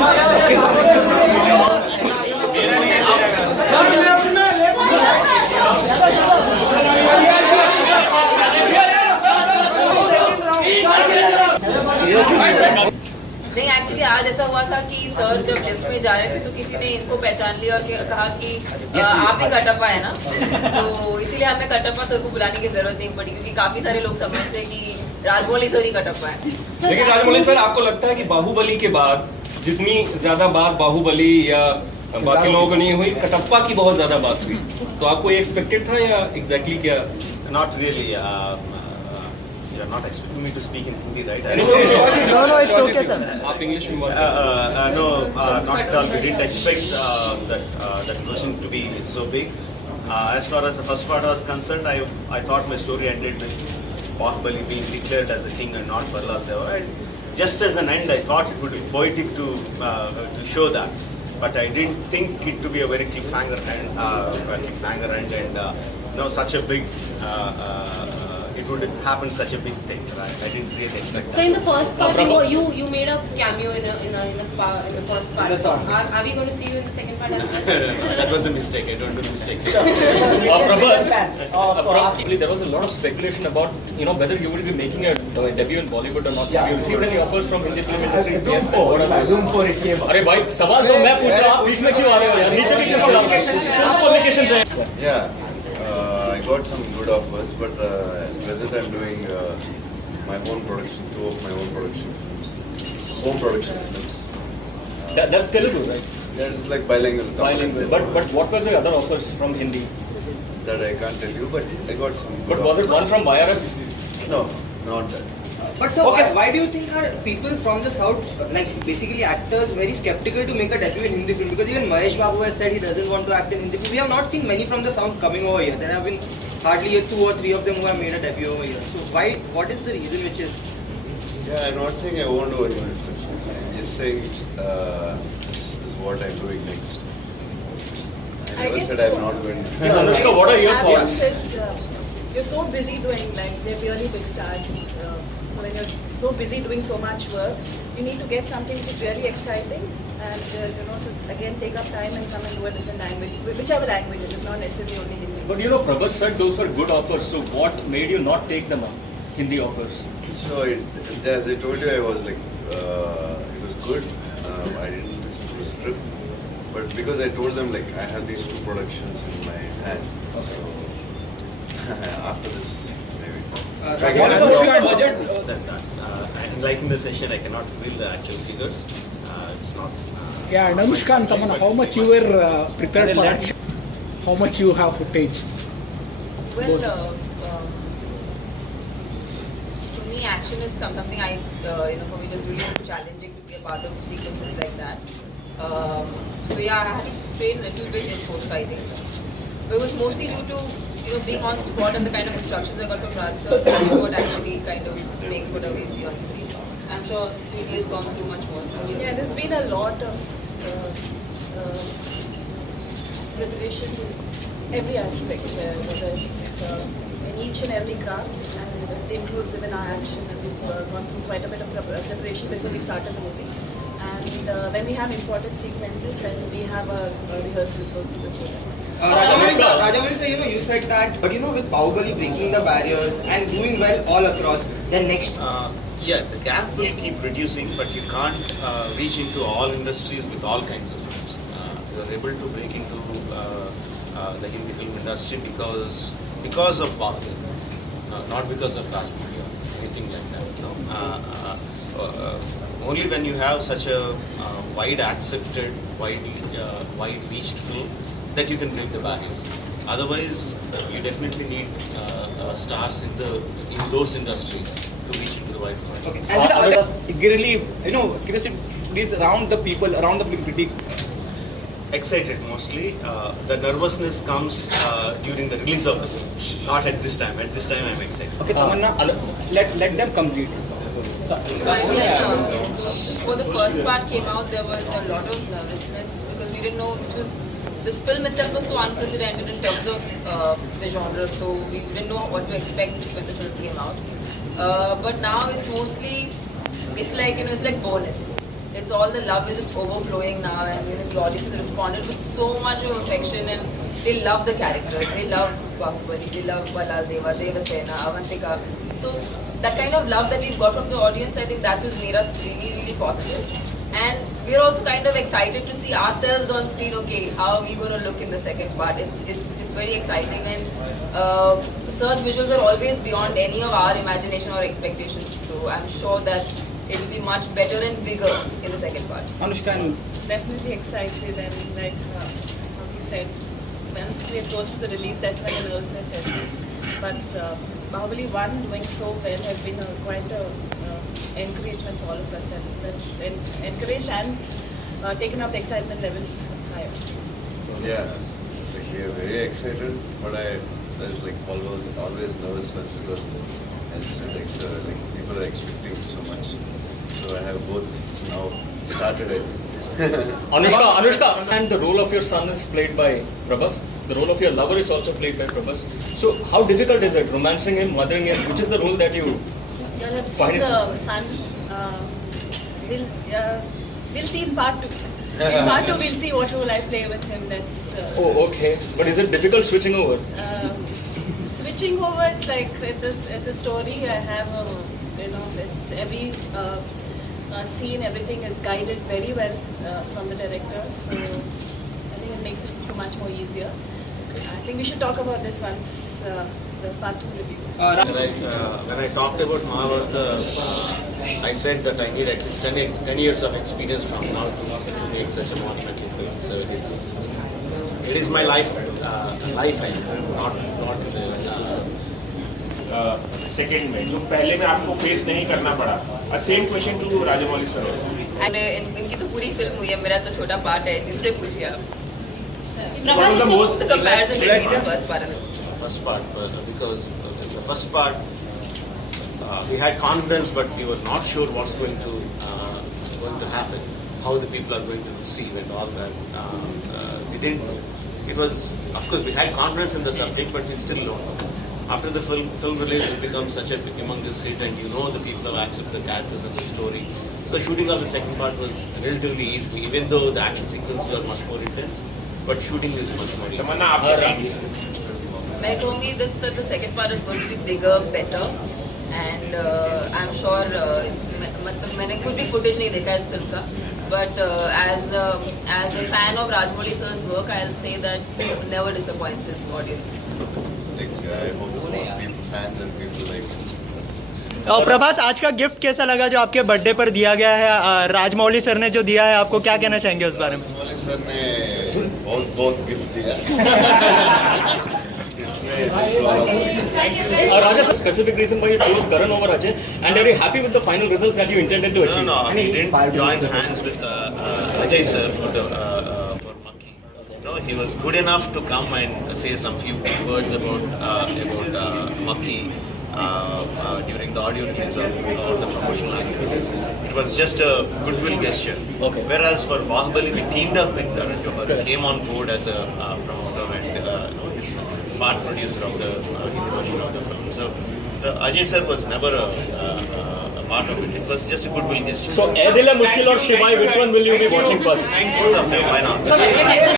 नहीं, एक्चुअली आज ऐसा हुआ था कि सर जब लिफ्ट में जा रहे थे तो किसी ने इनको पहचान लिया और कहा कि आप ही कटप्पा है ना, तो इसीलिए हमें कटप्पा सर को बुलाने की जरूरत नहीं पड़ी, क्योंकि काफी सारे लोग समझते हैं कि राजमौली सर ही कटप्पा है। लेकिन राजमौली सर, आपको लगता है कि बाहुबली के बाद जितनी ज्यादा बात बाहुबली या बाकी लोगों को नहीं हुई, कटप्पा की बहुत ज्यादा बात हुई, तो आपको ये एक्सपेक्टेड था या एग्जैक्टली क्या? Not really. You're not expecting me to speak in Hindi, right? No, it's okay, sir. आप इंग्लिश में बात No, not at all. We didn't expect that question to be so big. As far as the first part was concerned, I thought my story ended with Bahubali being declared as a king and not Prahlad Deva. And just as an end, I thought it would be poetic to show that. But I didn't think it to be a very cliffhanger end, and such a big. It would happen such a big thing, right? I didn't really expect that. So in the first part, you made a cameo in the first part. Are we going to see you in the second part as well? That was a mistake. I don't do mistakes. Prabhas, there was a lot of speculation about whether you will be making a debut in Bollywood or not. Have you received any offers from Hindi film industry? Yes. What are those? Room for it came. अरे भाई, सवाल तो मैं पूछ रहा हूँ, आप बीच में क्यों आ रहे हो यार? नीचे भी क्यों आ रहे हो? आपको applications है? Yeah, I got some good offers, but at present I'm doing my own production, 2 of my own production films, home production films. That's Telugu, right? That is like bilingual. Bilingual. But what were the other offers from Hindi? That I can't tell you, but I got some. But was it one from YRF? No, not that. But so why do you think are people from the south, like basically actors, very skeptical to make a debut in Hindi film? Because even Mahesh Babu has said he doesn't want to act in Hindi film. We have not seen many from the south coming over here. There have been hardly 2 or 3 of them who have made a debut over here. So what is the reason which is? Yeah, I'm not saying I won't do any special. I'm just saying this is what I'm doing next. I never said I'm not going to. Yeah, Anushka, what are your thoughts? You're so busy doing, like, they're really big stars. So when you're so busy doing so much work, you need to get something which is really exciting and, to again take up time and come and do a different language, whichever language it is, not necessarily only Hindi. But Prabhas said those were good offers, so what made you not take them up, Hindi offers? So as I told you, I was like, it was good. I didn't listen to the script, but because I told them like I have these 2 productions in my hand, so after this maybe. I'm liking the session. I cannot reveal the actual figures. It's not. Yeah, and Anushka and Tamanna, how much you were prepared for action? How much you have footage? Well, for me, action is something I, for me it was really challenging to be a part of sequences like that. So yeah, I had to train a little bit in sword fighting. But it was mostly due to being on spot and the kind of instructions I got from Raj sir. That's what actually kind of makes whatever you see on screen. I'm sure Sweetie has gone through much more. Yeah, there's been a lot of preparation in every aspect, whether it's in each and every craft, and it includes even our action, and we've gone through quite a bit of preparation before we started the movie. And when we have important sequences, then we have a rehearsals also before that. Rajamouli sir, you said that, but with Bahubali breaking the barriers and doing well all across, then next. Yeah, the gap will keep reducing, but you can't reach into all industries with all kinds of films. You are able to break into the Hindi film industry because of Bahubali, not because of Rajmouli or anything like that. Only when you have such a wide accepted, wide reached film that you can break the barriers. Otherwise, you definitely need stars in those industries to reach into the wide audience. Okay. Really, curiosity is around the people, around the film critique. Excited mostly. The nervousness comes during the release of the film, not at this time. At this time, I'm excited. Okay, Tamanna, let them complete. Before the first part came out, there was a lot of nervousness because we didn't know this film itself was so unprecedented in terms of the genre, so we didn't know what to expect when the film came out. But now it's mostly, it's like bonus. it's all the love is just overflowing now, and the audience has responded with so much of affection, and they love the characters. They love Bahubali, they love Baladeva, Devasena, Avantika. So that kind of love that we've got from the audience, I think that's just made us really, really positive. And we're also kind of excited to see ourselves on screen. Okay, how are we going to look in the second part? It's very exciting, and Sir's visuals are always beyond any of our imagination or expectations. So I'm sure that it will be much better and bigger in the second part. Anushka and Definitely excited, and like how he said, once we are close to the release, that's when the nervousness has been. But Bahubali 1 doing so well has been quite a encouragement for all of us, and that's encouraged and taken up the excitement levels higher. Yeah, like we are very excited, but there's like always nervousness because as you said, like people are expecting so much. So I have both now started it. Anushka, and the role of your son is played by Prabhas. The role of your lover is also played by Prabhas. So how difficult is it, romancing him, mothering him? Which is the role that you You'll have find seen it? the son. We'll see in part 2. In part 2, we'll see what role I play with him. That's. Oh, okay. But is it difficult switching over? Switching over, it's like it's a story. I have it's every scene, everything is guided very well from the director. So I think it makes it so much more easier. I think we should talk about this once the part 2 releases. When I talked about Mahabharata, I said that I need at least 10 years of experience from now to make such a monumental film. So it is my life, I think, not second में जो पहले में आपको face नहीं करना पड़ा same question to Rajamouli sir And इनकी तो पूरी फिल्म हुई है, मेरा तो छोटा पार्ट है, इनसे पूछिए आप. What was the most The comparison between the first part and the first part, because the first part we had confidence, but we were not sure what's going to happen, how the people are going to receive and all that. We didn't know. It was, of course, we had confidence in the subject, but we still don't know. After the film release, it becomes such a humongous hit, and the people have accepted the characters and the story. So shooting of the second part was relatively easy, even though the action sequences were much more intense. But shooting is much more easy. तमन्ना आप क्या कहेंगी? मैं कहूँगी the second part is going to be bigger, better, and I'm sure मतलब मैंने खुद भी footage नहीं देखा इस फिल्म का, but as a fan of Rajamouli sir's work, I'll say that it never disappoints his audience. Like I hope people, fans and people like. और प्रभास, आज का गिफ्ट कैसा लगा जो आपके बर्थडे पर दिया गया है? राजमौली सर ने जो दिया है, आपको क्या कहना चाहेंगे उस बारे में? राजमौली सर ने बहुत गिफ्ट दिया. Raja, a specific reason why you chose Karan over Ajay, and are you happy with the final results that you intended to achieve? No, he didn't join hands with Ajay sir for Monkey. No, he was good enough to come and say some few words about Monkey during the audio release or the promotional activities. It was just a goodwill gesture. Okay. Whereas for Bahubali, we teamed up with Karan Johar. He came on board as a promoter and his part producer of the Hindi version of the film. So the Ajay sir was never a part of it. It was just a goodwill gesture. So, Ae Dil Hai Mushkil or Shivai, which one will you be watching first? Both of them, why not?